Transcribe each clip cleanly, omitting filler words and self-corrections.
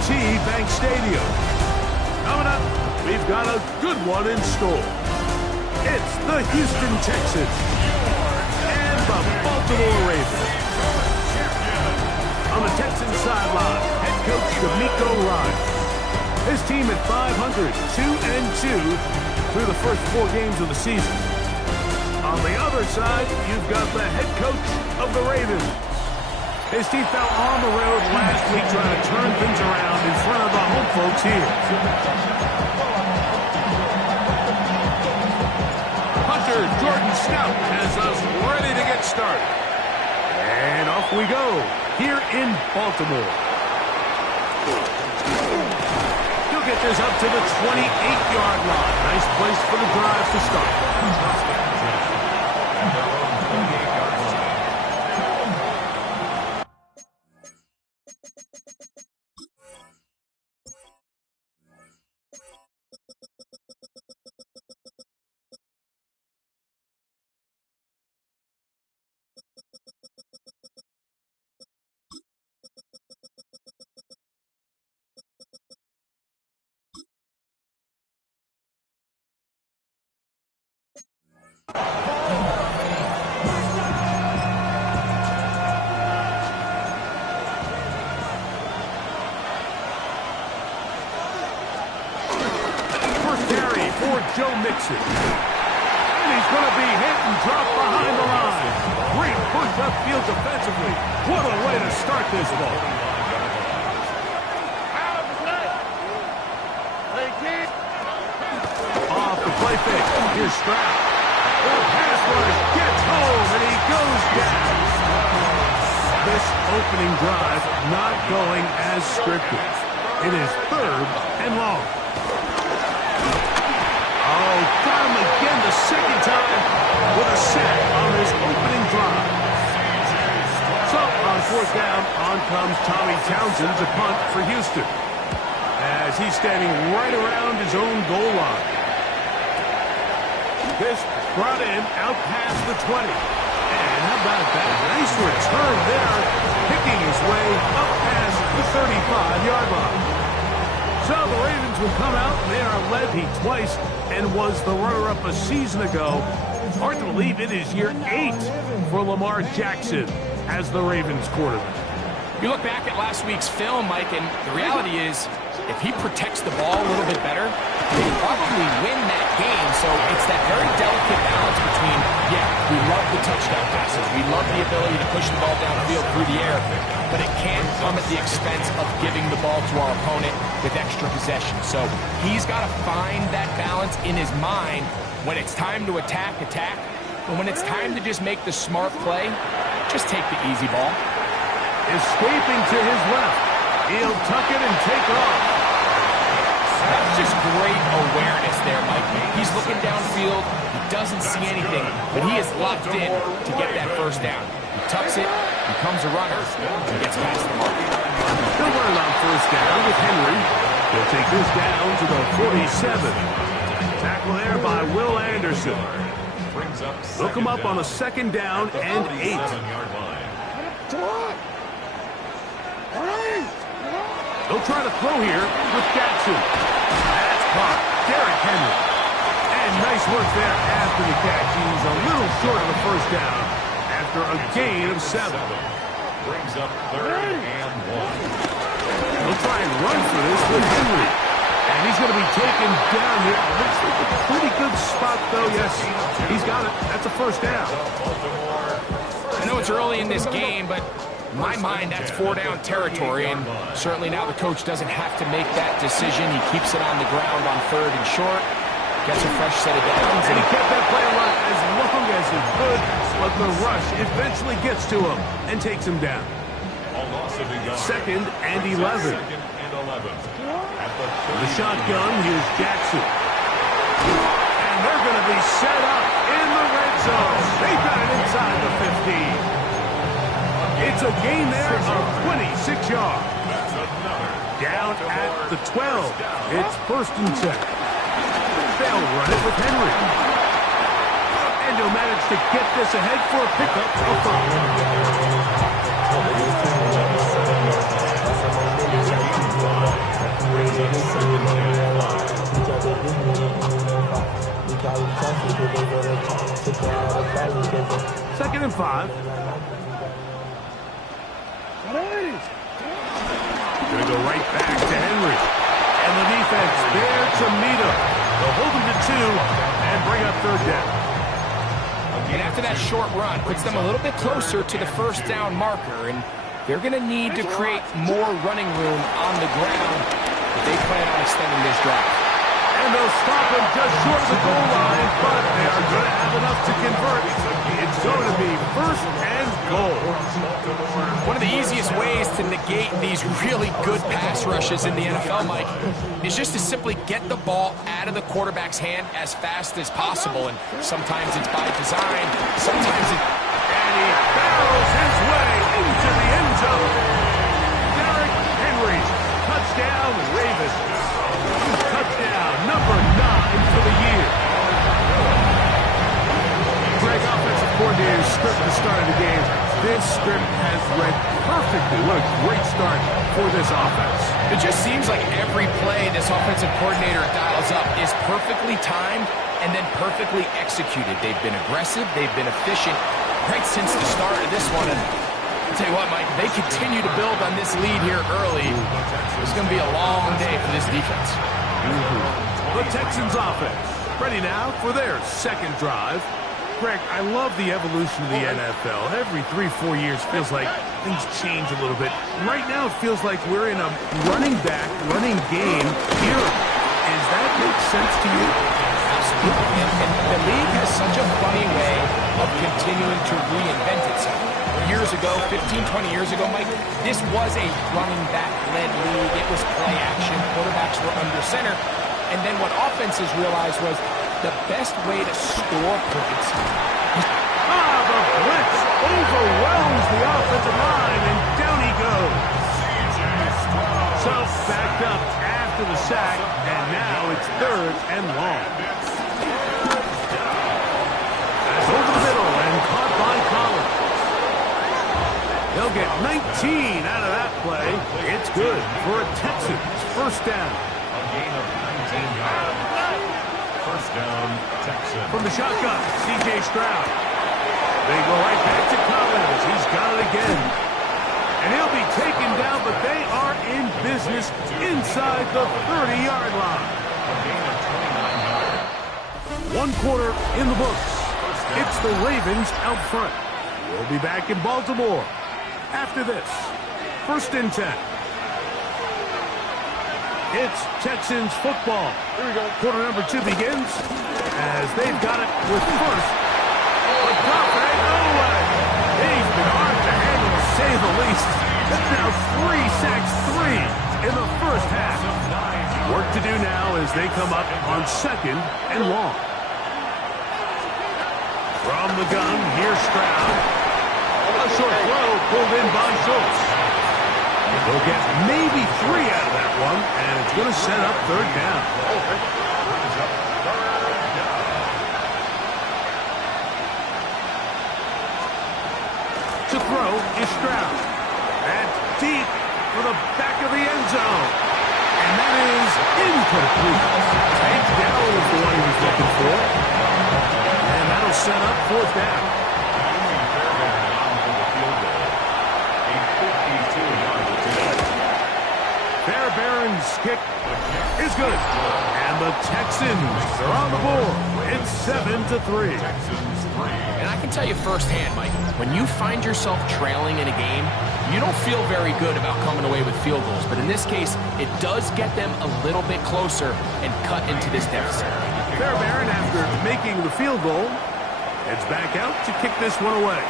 M&T Bank Stadium. Coming up, we've got a good one in store. It's the Houston Texans and the Baltimore Ravens. On the Texans sideline, head coach DeMeco Ryans. His team at 500, 2-2 through the first 4 games of the season. On the other side, you've got the head coach of the Ravens. His team fell on the road last week trying to turn things around in front of the home folks here. Punter Jordan Stout has us ready to get started. And off we go here in Baltimore. He'll get this up to the 28-yard line. Nice place for the drive to start. Joe Mixon. And he's going to be hit and dropped behind the line. Great push upfield defensively. What a way to start this ball. Off the play fake. Here's Stroud. The pass rush gets home, and he goes down. This opening drive not going as scripted. It is 3rd and long. Oh, got him again the second time with a sack on his opening drive. So, on 4th down, on comes Tommy Townsend to punt for Houston, as he's standing right around his own goal line. This brought in out past the 20. And how about that? Nice return there, picking his way up past the 35-yard line. So the Ravens will come out. They are led twice and was the runner-up a season ago. Hard to believe it is year 8 for Lamar Jackson as the Ravens quarterback. You look back at last week's film, Mike, and the reality is if he protects the ball a little bit better, he'll probably win that game. So it's that very delicate balance between, yeah, we love the touchdown passes. We love the ability to push the ball downfield through the air, but it can't come at the expense of giving the ball to our opponent with extra possession. So he's got to find that balance in his mind when it's time to attack, but when it's time to just make the smart play, just take the easy ball. Escaping to his left. He'll tuck it and take off. That's just great awareness there, Mike. He's looking downfield. He doesn't see anything, but he is locked in to get that first down. He tucks it, becomes a runner, and gets past the mark. He'll run it on 1st down with Henry. He'll take this down to the 47. Tackle there by Will Anderson. They'll come up on a 2nd down and 8. They'll try to throw here with Jackson. That's caught. Derrick Henry. And nice work there after the catch. He's a little short of the 1st down after a gain of 7. Brings up 3rd and 1. They'll try and run for this with Henry. And he's going to be taken down here. Looks like a pretty good spot, though. Yes, he's got it. That's a 1st down. I know it's early in this game, but in my mind, that's 4-down territory, and certainly now the coach doesn't have to make that decision. He keeps it on the ground on 3rd and short, gets a fresh set of downs. And he kept that play alive as long as he could, but the rush eventually gets to him and takes him down. 2nd and 11. The shotgun, here's Jackson. And they're going to be set up in the red zone. They've got it inside the 15. It's a gain there of 26 yards. Down at the 12. It's 1st and 10. They'll run it with Henry. And he'll manage to get this ahead for a pickup of 5. Going to go right back to Henry. And the defense there to meet him. They'll hold him to 2 and bring up third down. And after that short run, puts them a little bit closer to the first down marker. And they're going to need to create more running room on the ground if they plan on extending this drive. And they'll stop him just short of the goal line, but they are going to have enough to convert. It's going to be first and goal. One of the easiest ways to negate these really good pass rushes in the NFL, Mike, is just to simply get the ball out of the quarterback's hand as fast as possible. And sometimes it's by design, sometimes it... And he barrels his way into the end zone. Derrick Henry, touchdown, Ravens. Touchdown, number 9 for the year. Greg, offensive coordinator, script the start of the game. This script has read perfectly. What a great start for this offense. It just seems like every play this offensive coordinator dials up is perfectly timed and then perfectly executed. They've been aggressive, they've been efficient right since the start of this one. And I'll tell you what, Mike, they continue to build on this lead here early. It's going to be a long day for this defense. The Texans offense ready now for their second drive. Greg, I love the evolution of the NFL. Every 3-4 years feels like things change a little bit. Right now it feels like we're in a running back, running game era. Does that make sense to you? Absolutely. And the league has such a funny way of continuing to reinvent itself. Years ago, 15, 20 years ago, Mike, this was a running back-led league. It was play action. Quarterbacks were under center. And then what offenses realized was the best way to score points. The blitz overwhelms the offensive line, and down he goes. So backed up after the sack, and now it's third and long. That's over the middle and caught by Collins. They'll get 19 out of that play. It's good for a Texans first down. A gain of 19 yards. First down, Texans. From the shotgun, C.J. Stroud. They go right back to Collins. He's got it again. And he'll be taken down, but they are in business inside the 30-yard line. A gain of 29 yards. One quarter in the books. It's the Ravens out front. We'll be back in Baltimore after this. First and 10. It's Texans football. Here we go. Quarter number 2 begins as they've got it with first. But Godfrey, no way. He's been hard to handle, to say the least. That's now 3 sacks, 3 in the first half. Work to do now as they come up on second and long. From the gun, here's Stroud. A short throw pulled in by Schultz. They'll get maybe 3 out of that one, and it's going to set up third down. To throw is Stroud. That's deep for the back of the end zone. And that is incomplete. Takedown is the one he was looking for. And that'll set up fourth down. Fairbairn's kick is good. And the Texans are on the board. It's 7-3. And I can tell you firsthand, Mike, when you find yourself trailing in a game, you don't feel very good about coming away with field goals. But in this case, it does get them a little bit closer and cut into this deficit. Fairbairn, after making the field goal, heads back out to kick this one away.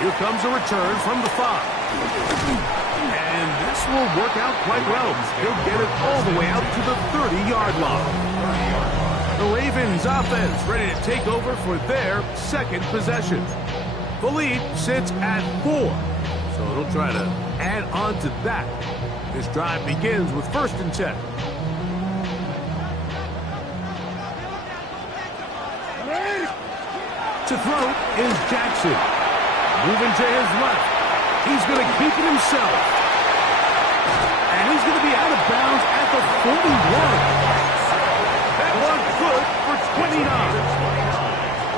Here comes a return from the 5. And this will work out quite well. He'll get it all the way out to the 30-yard line. The Ravens offense ready to take over for their second possession. The lead sits at 4. So they'll try to add on to that. This drive begins with first and 10. To throw is Jackson. Moving to his left. He's going to keep it himself. And he's going to be out of bounds at the 41. That one good for 29.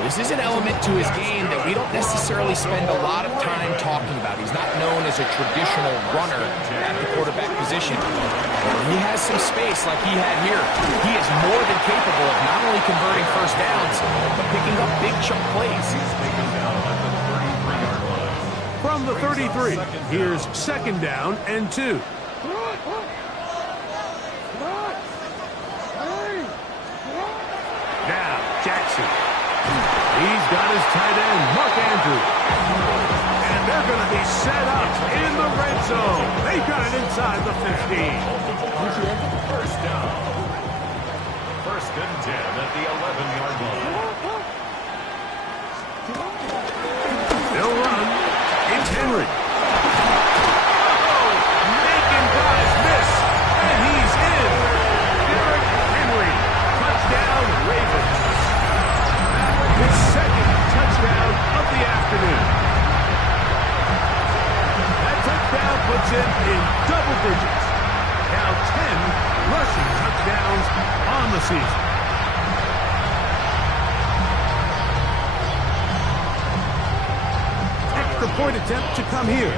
This is an element to his game that we don't necessarily spend a lot of time talking about. He's not known as a traditional runner at the quarterback position. But when he has some space like he had here, he is more than capable of not only converting first downs, but picking up big chunk plays. He's taken down at the 33-yard line. From the 33, here's second down and 2. Now, Jackson. He's got his tight end, Mark Andrews. And they're going to be set up in the red zone. They got it inside the 15. First down. First and 10 at the 11-yard line. They'll run. It's Henry. Oh, making guys miss. And he's in. Derrick Henry. Touchdown, Ravens. His second touchdown of the afternoon. That touchdown puts him in double digits. Now 10 rushing touchdowns on the season. Extra point attempt to come here.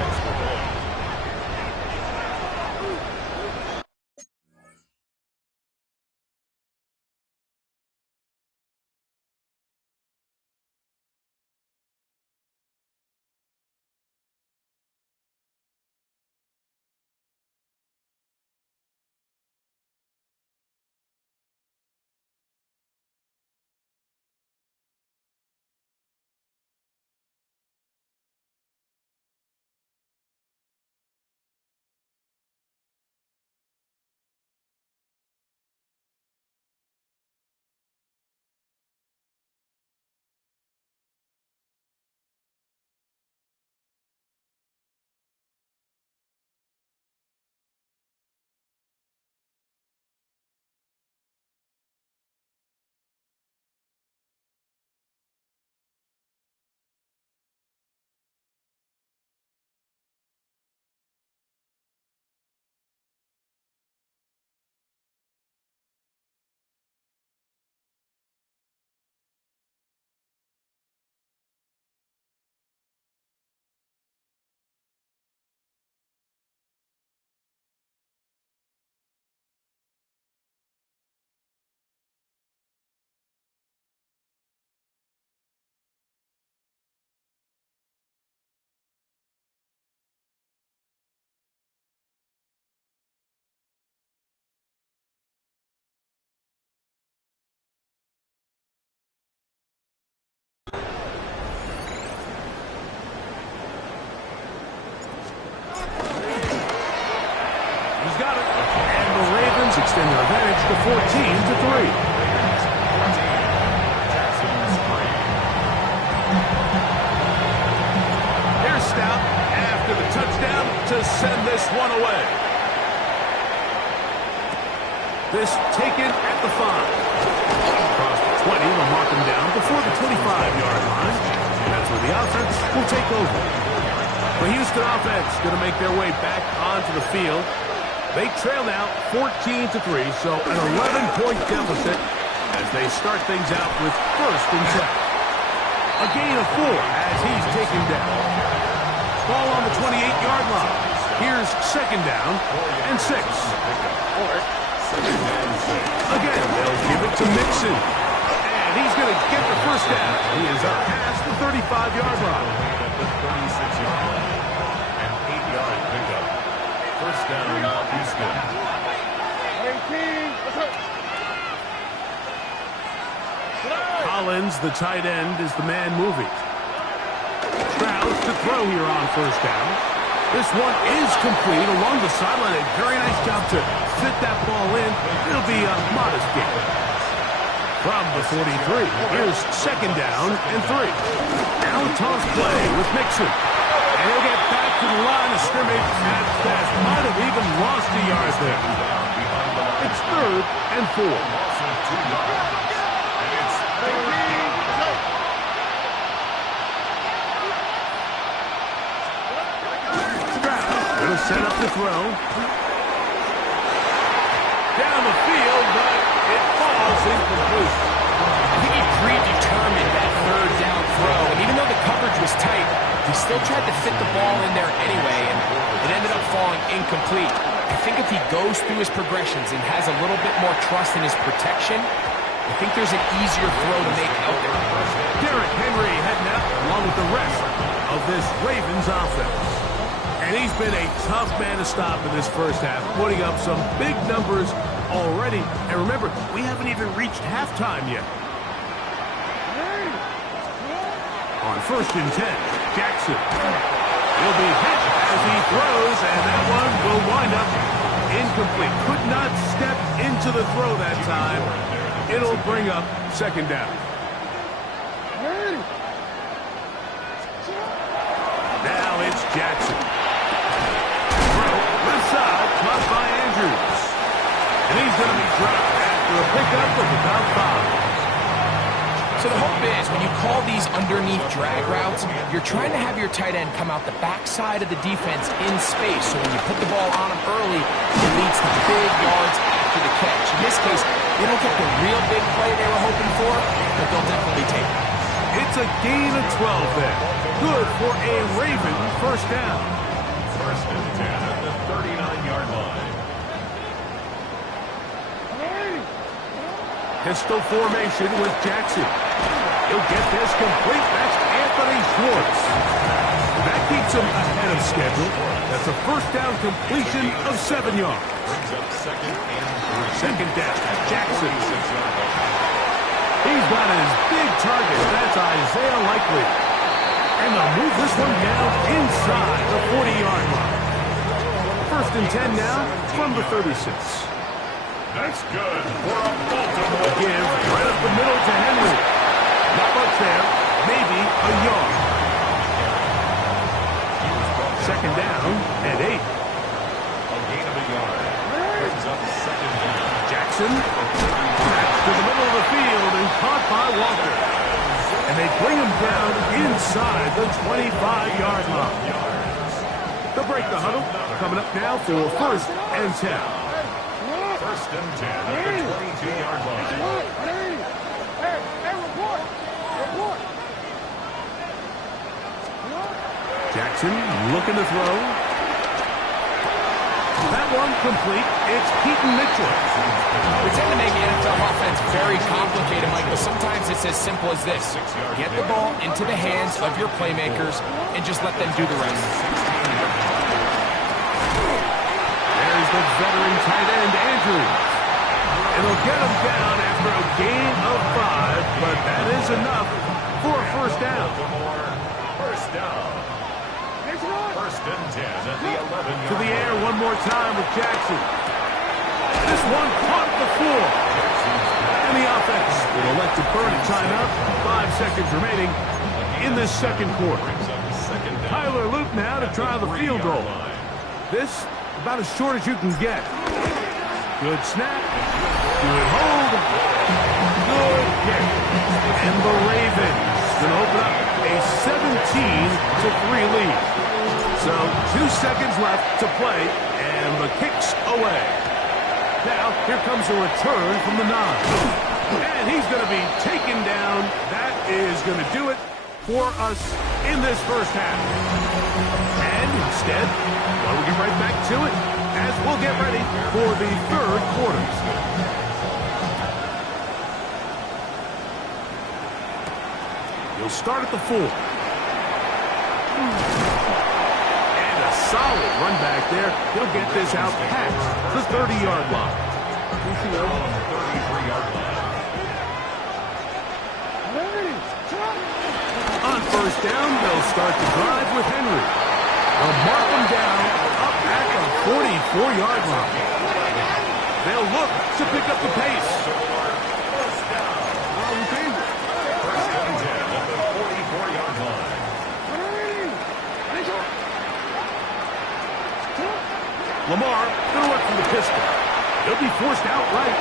Extend their advantage to 14-3. Here's Stout after the touchdown to send this one away. This taken at the 5. Across the 20, they'll mark him down before the 25-yard line. That's where the offense will take over. The Houston offense going to make their way back onto the field. They trail now 14-3, so an 11-point deficit as they start things out with first and 10. A gain of 4 as he's taken down. Ball on the 28-yard line. Here's second down and 6. Again, they'll give it to Mixon. And he's going to get the first down. He is up past the 35-yard line. At the 36-yard line. An 8-yard pickup. First down, Houston. Collins, the tight end, is the man moving. Strauss to throw here on first down. This one is complete along the sideline. A very nice job to fit that ball in. It'll be a modest gain. From the 43, here's second down and 3. Now a toss play with Mixon. And he'll get back to the line of scrimmage at best. Might have even lost a yard there. It's third and 4. Strauss will set up the throw. Down the field, but it falls incomplete. think he predetermined that third down throw, and even though the coverage was tight, he still tried to fit the ball in there anyway, and it ended up falling incomplete. I think if he goes through his progressions and has a little bit more trust in his protection, I think there's an easier throw to make out there. Derrick Henry heading out along with the rest of this Ravens offense. And he's been a tough man to stop in this first half, putting up some big numbers already. And remember, we haven't even reached halftime yet. On 1st and 10, Jackson. He'll be hit as he throws, and that one will wind up incomplete. Could not step into the throw that time. It'll bring up 2nd down. Now it's Jackson. Throw, left side, caught by Andrews. And he's going to be dropped after a pickup of about 5. So the hope is, when you call these underneath drag routes, you're trying to have your tight end come out the backside of the defense in space. So when you put the ball on him early, it leads to big yards after the catch. In this case, they don't get the real big play they were hoping for, but they'll definitely take it. It's a gain of 12 there. Good for a Raven 1st down. 1st and 10 at the 39-yard line. Pistol formation with Jackson. He'll get this complete. That's Anthony Schwartz. That keeps him ahead of schedule. That's a 1st down completion of 7 yards. Brings up 2nd and 3. 2nd down, Jackson. He's got his big target. That's Isaiah Likely. And they'll move this one down inside the 40-yard line. 1st and 10 now from the 36. That's good for a Baltimore. Again, right up the middle to Henry. Not much there. Maybe a yard. 2nd down and 8. A gain of a yard. Brings up 2nd down. Jackson. Back to the middle of the field and caught by Walker. And they bring him down inside the 25-yard line. They'll break the huddle. Coming up now for 1st and 10. 1st and 10 at the 22-yard line. Jackson looking to throw. That one complete. It's Keaton Mitchell. We tend to make NFL offense very complicated, Mike, but sometimes it's as simple as this. Get the ball into the hands of your playmakers and just let them do the rest. There's the veteran tight end, Andrews. It'll get him down after a gain of 5, but that is enough for a 1st down. 1st down. 1st and 10 at the 11-yard To the air one more time with Jackson. This one caught the floor. And the offense will elect to burn a timeout. 5 seconds remaining in this 2nd quarter. Tyler Luke now to try the field goal. This about as short as you can get. Good snap. Good hold. Good kick. And the Ravens going to open up a 17-3 lead. So 2 seconds left to play, and the kick's away. Now, here comes a return from the 9. And he's going to be taken down. That is going to do it for us in this 1st half. And instead, we'll get right back to it as we'll get ready for the 3rd quarter. He'll start at the 4. And a solid run back there. He'll get this out past the 30-yard line. 33-yard line. On 1st down, they'll start the drive with Henry. They'll mark him down up at the 44-yard line. They'll look to pick up the pace. Lamar going to work from the pistol. He'll be forced outright.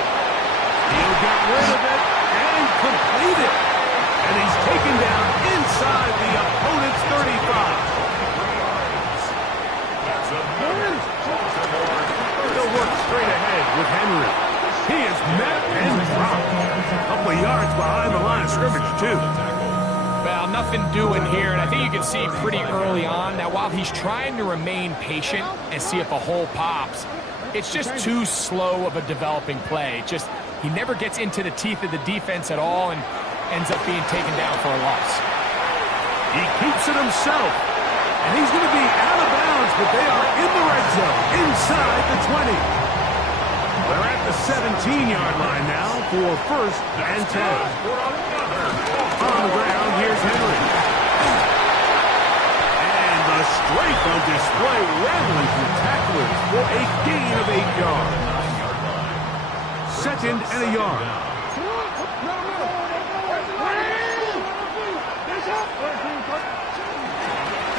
He'll get rid of it and complete it. And he's taken down inside the opponent's 35. They'll work straight ahead with Henry. He is met and dropped. A couple of yards behind the line of scrimmage, too. Well, nothing doing here, and I think you can see pretty early on that while he's trying to remain patient and see if a hole pops, it's just too slow of a developing play. He never gets into the teeth of the defense at all and ends up being taken down for a loss. He keeps it himself, and he's going to be out of bounds, but they are in the red zone, inside the 20. They're at the 17-yard line now for first and 10. On the ground, here's Henry. And the strength on display, rattling through tacklers for a gain of 8 yards. Second and a yard.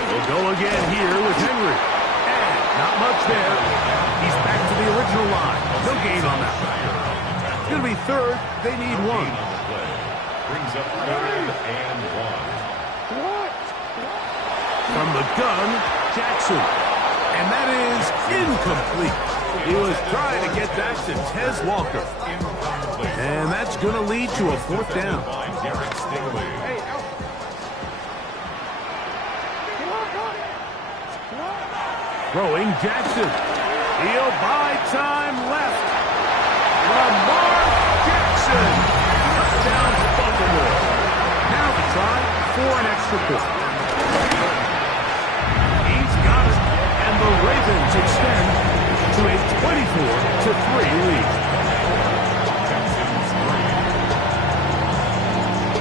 We'll go again here with Henry. And not much there. He's back to the original line. No gain on that. It's going to be third. They need one. Brings up third and 1. From the gun, Jackson. And that is incomplete. He was trying to get that to Tez Walker. And that's going to lead to a fourth down. Throwing Jackson. He'll buy time left. Lamar Jackson. Touchdown Baltimore. Now the try for an extra point. He's got it. And the Ravens extend to a 24-3 lead.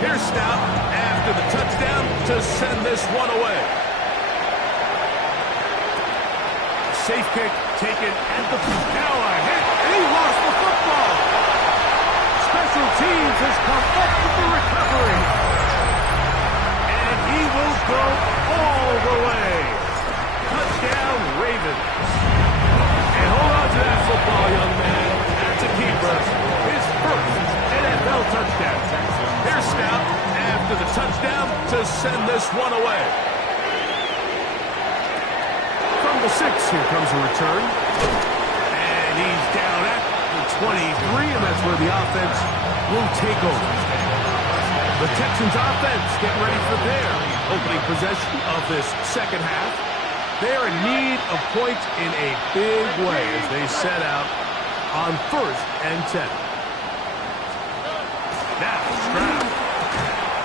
Here's Stout after the touchdown to send this one away. Safe kick taken at the now a hit, and he lost the football. Special teams has come up with the recovery. And he will go all the way. Touchdown, Ravens. And hold on to that football, young man. That's a keeper. His first NFL touchdown. Here's Stout after the touchdown to send this one away. From the 6, here comes a return. And he's down at the 23, and that's where the offense will take over. The Texans offense getting ready for their opening possession of this second half. They're in need of points in a big way as they set out on first and 10. Now, Stroud.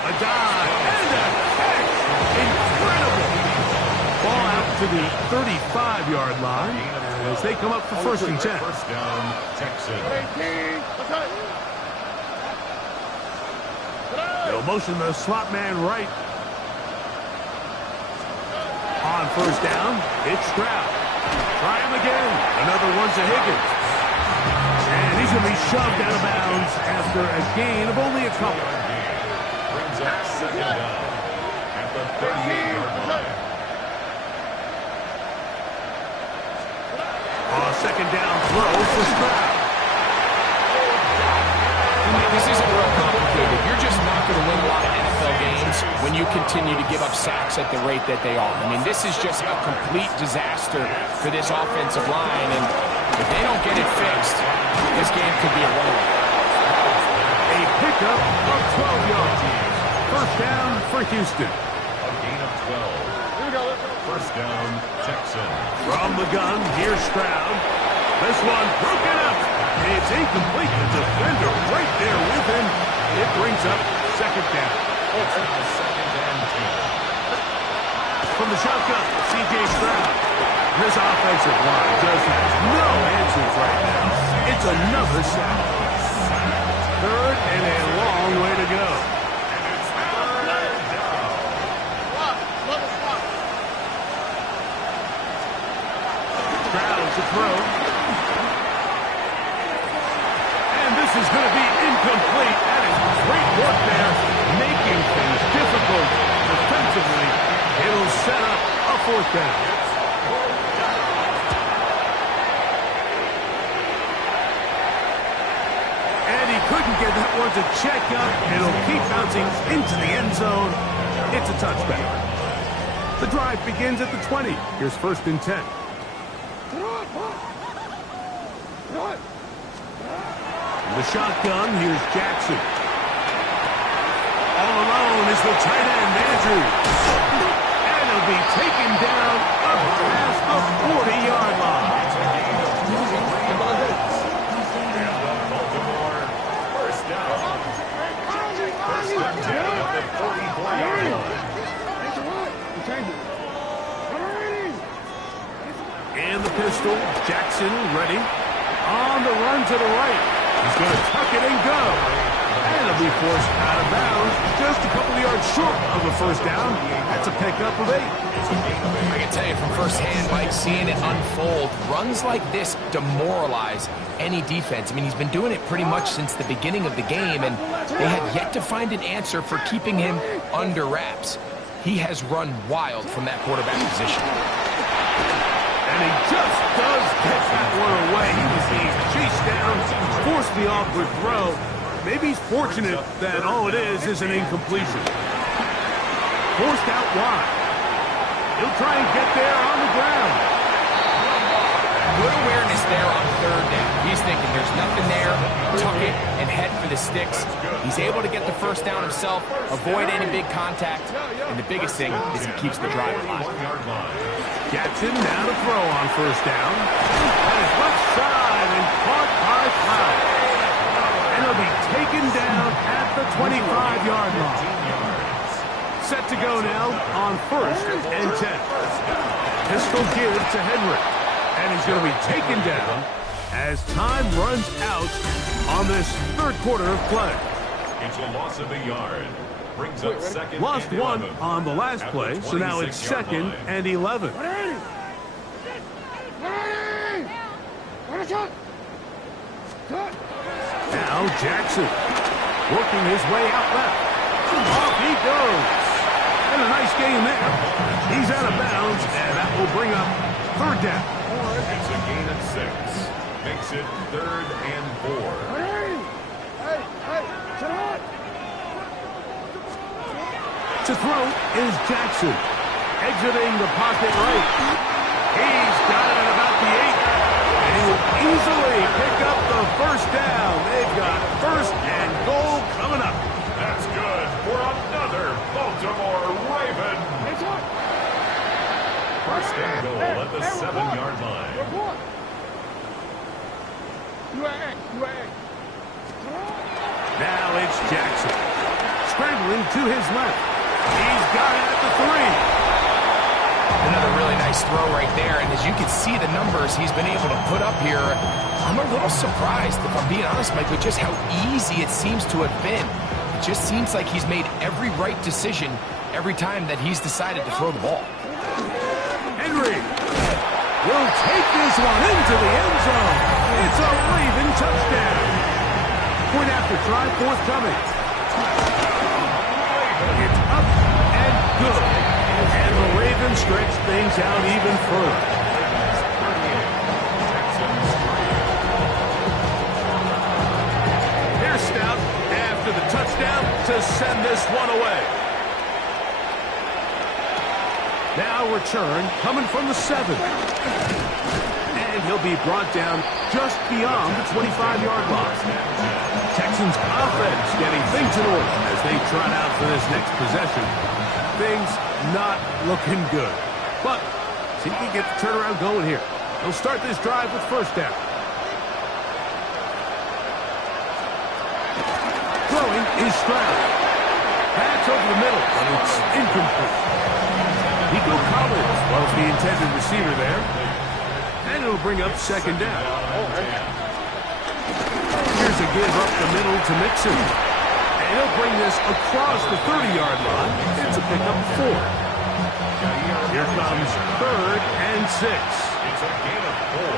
A dive and a catch. Incredible. Ball out to the 35-yard line as they come up for first and 10. First down, Texans. They'll motion the slot man right. On first down, it's Stroud. Try him again. Another one to Higgins. And he's going to be shoved out of bounds after a gain of only a couple. Brings up second down at the 38-yard line. Second down throw for Stroud. This isn't real complicated. You're just not going to win a lot of NFL games when you continue to give up sacks at the rate that they are. I mean, this is just a complete disaster for this offensive line, and if they don't get it fixed, this game could be a runaway. A pickup of 12 yards. First down for Houston. A gain of 12. First down, Texans. From the gun, here's Stroud. This one broken up. It's incomplete. The defender right there with him. It brings up second down. It's now second and 10. From the shotgun, C.J. Stroud. This offensive line just has no answers right now. It's another sack. Third and a long way to go. Stroud to throw. And this is going to be incomplete. That is great work there, making things difficult defensively. It'll set up a fourth down. And he couldn't get that one to check up. It'll keep bouncing into the end zone. It's a touchback. The drive begins at the 20. Here's first and 10. The shotgun, here's Jackson. All alone is the tight end, Andrews. And he'll be taken down past the 40-yard line. First down. First and 10 at the 44-yard line. And the pistol, Jackson ready. On the run to the right. He's going to tuck it and go. And it'll be forced out of bounds. Just a couple of yards short of the first down. That's a pickup of 8. I can tell you from firsthand, Mike, seeing it unfold, runs like this demoralize any defense. I mean, he's been doing it pretty much since the beginning of the game, and they have yet to find an answer for keeping him under wraps. He has run wild from that quarterback position. And he just does get that one away. He was being chased down, forced the awkward throw. Maybe he's fortunate that all it is an incompletion. Forced out wide. He'll try and get there on the ground. Good awareness there on third down. He's thinking there's nothing there, tuck it, and head for the sticks. He's able to get the first down himself, avoid any big contact, and the biggest thing is he keeps the drive alive. Jackson now to throw on first down. On his left side and caught by Cloud. And he'll be taken down at the 25-yard line. Set to go now on first and 10. Pistol give to Henry. And he's going to be taken down as time runs out on this third quarter of play. It's a loss of a yard. Brings up second. Lost and 1 11 on the last play, so now it's second and 11. Now Jackson working his way out left. Off he goes. And a nice game there. He's out of bounds, and that will bring up third down. It's a gain of 6. Makes it third and 4. To throw is Jackson. Exiting the pocket right. He's got it at about the 8. And he will easily pick up the first down. They've got first and goal coming up. That's good for another Baltimore Raven. First and goal at the 7-yard line. Now it's Jackson. Scrambling to his left. He's got it at the 3. Another really nice throw right there, and as you can see the numbers he's been able to put up here, I'm a little surprised, if I'm being honest, Mike, with just how easy it seems to have been. It just seems like he's made every right decision every time that he's decided to throw the ball. Henry will take this one into the end zone. It's a Raven touchdown. Point after try forthcoming. It's up and good. And the Ravens stretch things out even further. Here's Stout after the touchdown to send this one away. Now return coming from the 7. And he'll be brought down just beyond the 25-yard line. Texans offense getting things in order as they trot out for this next possession. Things not looking good. But see if he can get the turnaround going here. He'll start this drive with first down. Throwing is Stroud. Pass over the middle, but it's incomplete. Nico Collins was the intended receiver there. And it'll bring up second down. Here's a give up the middle to Mixon. And he'll bring this across the 30-yard line. It's a pickup 4. Here comes third and 6. It's a gain of 4.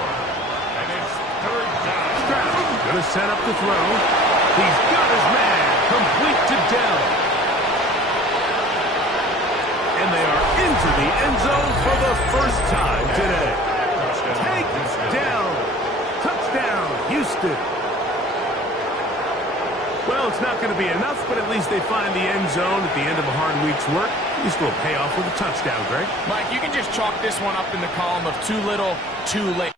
And it's third down. Stroud going to set up the throw. He's got his man complete to Dell. And they are into the end zone for the first time today. Take down. Touchdown, Houston. Well, it's not going to be enough, but at least they find the end zone at the end of a hard week's work. At least they'll pay off with a touchdown, Greg. Mike, you can just chalk this one up in the column of too little, too late.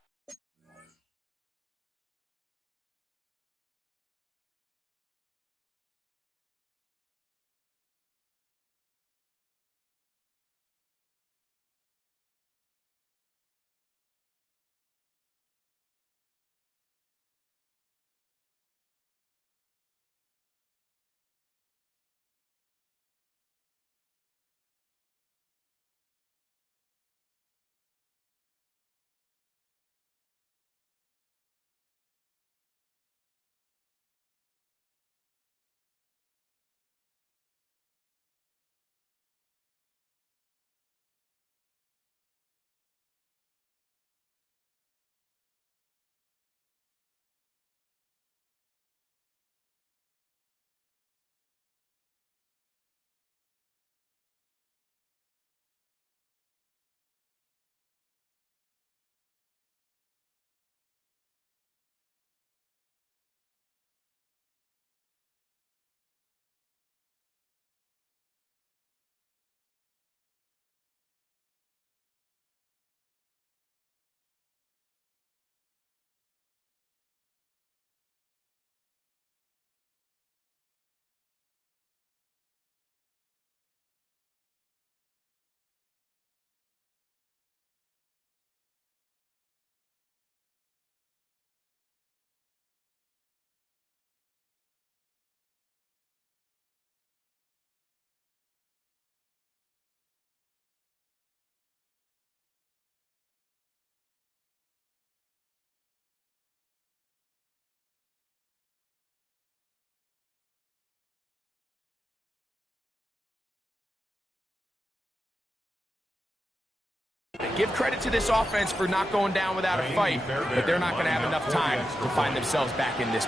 Give credit to this offense for not going down without a fight, but they're not going to have enough time to find themselves back in this.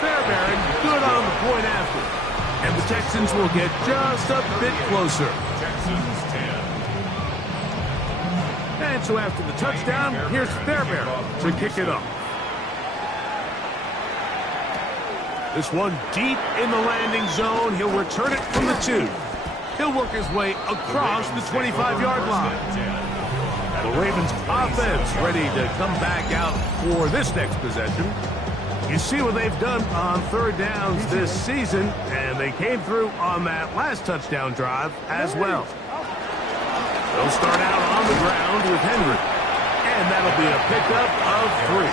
Fairbairn good on the point after. And the Texans will get just a bit closer. Texans 10. And so after the touchdown, here's Fairbairn to kick it off. This one deep in the landing zone. He'll return it from the 2. He'll work his way across the 25-yard line. The Ravens offense ready to come back out for this next possession. You see what they've done on third downs this season, and they came through on that last touchdown drive as well. They'll start out on the ground with Henry, and that'll be a pickup of 3.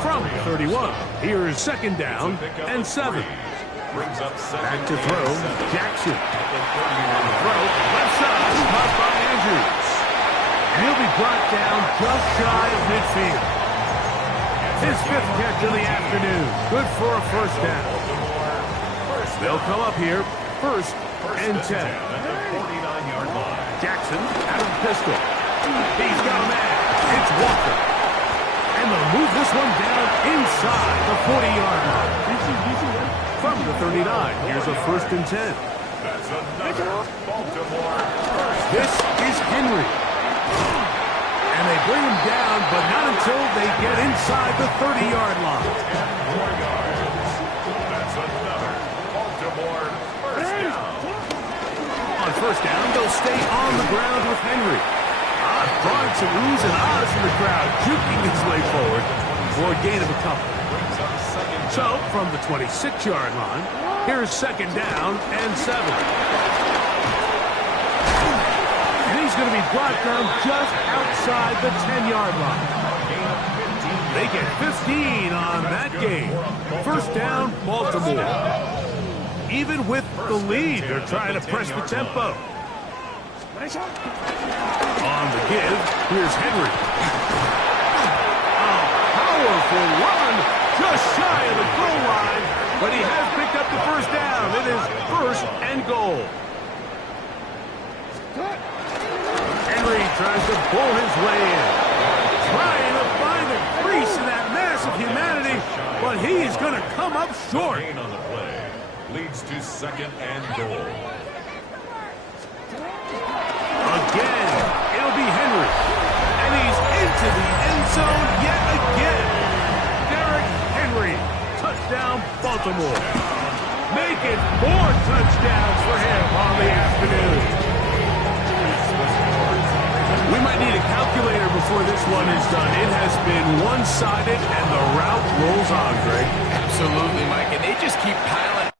From 31, here's second down and 7. Back to throw, Jackson. On the throw, left side, caught by Andrews. And he'll be brought down just shy of midfield. His 5th catch of the afternoon. Good for a first down. They'll come up here, first and 10. Jackson out of the pistol. He's got a man. It's Walker. And they'll move this one down inside the 40-yard line. From the 39, here's a first and 10. This is Henry. And they bring him down, but not until they get inside the 30-yard line. That's another Baltimore first down. On first down, they'll stay on the ground with Henry. Drawing some oohs and ahs from the crowd, juking his way forward for a gain of a couple. So, from the 26-yard line, here's second down and 7. And he's going to be brought down just outside the 10-yard line. They get 15 on that game. First down, Baltimore. Even with the lead, they're trying to press the tempo. On the give, here's Henry. A powerful run, just shy of the goal line, but he has picked up the first down. It is first and goal. Henry tries to pull his way in, trying to find a crease in that mass of humanity, but he's going to come up short. Gain on the play leads to second and goal. Again, it'll be Henry. And he's into the end zone yet again. Derrick Henry, touchdown Baltimore. Make it 4 touchdowns for him on the afternoon. We might need a calculator before this one is done. It has been one-sided, and the route rolls on, Greg. Absolutely, Mike, and they just keep piling.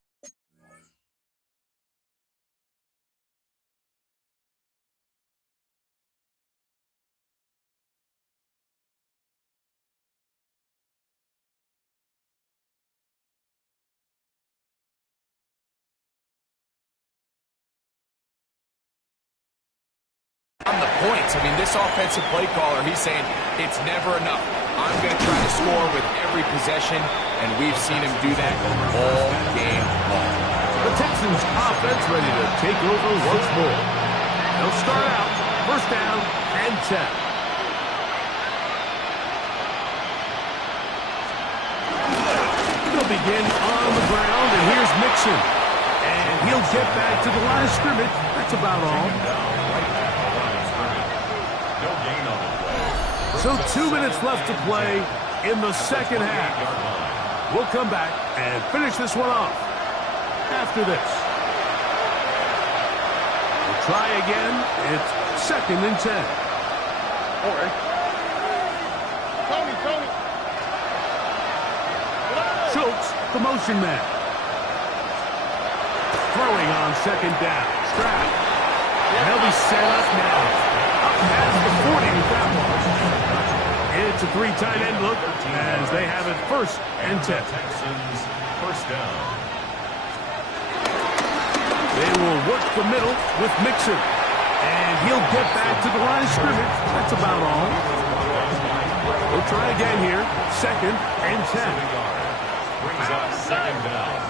On the points, I mean, this offensive play caller, he's saying it's never enough. I'm going to try to score with every possession, and we've seen him do that all game long. The Texans offense ready to take over once more. They'll start out first down and 10. They'll begin on the ground, and here's Mixon. And he'll get back to the line of scrimmage. That's about all. So 2 minutes left to play in the second half. We'll come back and finish this one off after this. We'll try again. It's second and 10. Tony. Schultz, the motion man. Throwing on second down. Stroud. And he'll be set up now. Up past the 40 with that one. It's a 3 tight end look as they have it first and 10. Texans first down. They will work the middle with Mixon. And he'll get back to the line of scrimmage. That's about all. We'll try again here. Second and 10. Brings up second down.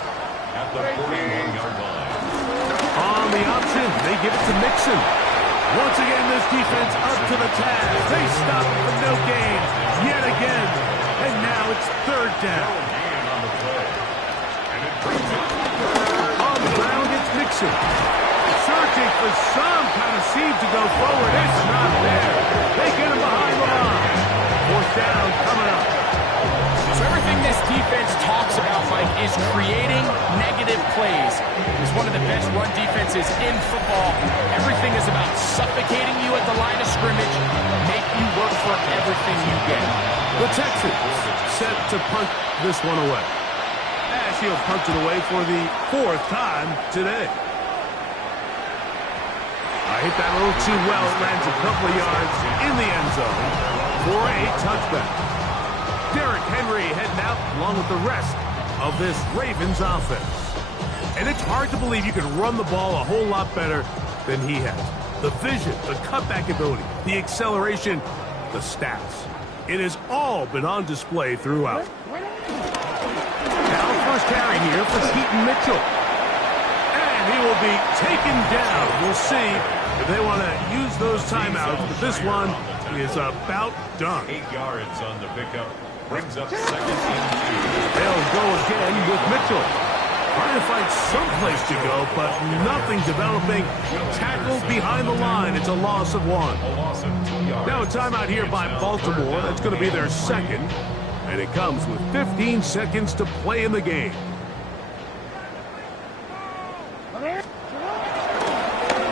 at the 41-yard line. On the option, they give it to Mixon. Once again, this defense up to the task. They stop it for no gain yet again. And now it's third down. Gain on the play. And it brings it. On the ground, it's Mixon. Searching for some kind of seed to go forward. It's not there. They get him behind the line. Fourth down coming up. So everything this defense talks about, Mike, is creating negative plays. It's one of the best run defenses in football. Everything is about suffocating you at the line of scrimmage, make you work for everything you get. The Texans set to punt this one away. As he'll punt it away for the fourth time today. I hit that a little too well. It lands a couple of yards in the end zone for a touchback. Derrick Henry heading out along with the rest of this Ravens offense. And it's hard to believe you can run the ball a whole lot better than he has. The vision, the cutback ability, the acceleration, the stats. It has all been on display throughout. Now first carry here for Keaton Mitchell. And he will be taken down. We'll see if they want to use those timeouts, but this one is about done. 8 yards on the pickup. Brings up second and 2. They'll go again with Mitchell. Trying to find some place to go, but nothing developing. Tackled behind the line. It's a loss of 1. A loss of 2 yards. Now a timeout here by Baltimore. That's going to be their second. And it comes with 15 seconds to play in the game.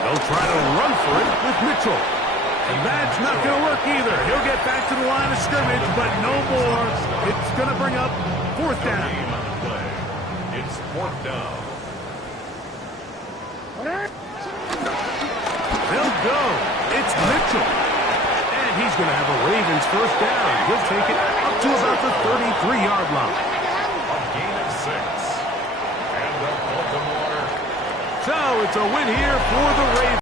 They'll try to run for it with Mitchell. And that's not going to work either. He'll get back to the line of scrimmage, but no more. It's going to bring up fourth down. Game on the play. It's fourth down. They'll go. It's Mitchell. And he's going to have a Ravens first down. He'll take it up to about the 33-yard line. A gain of 6. And the Baltimore. So it's a win here for the Ravens.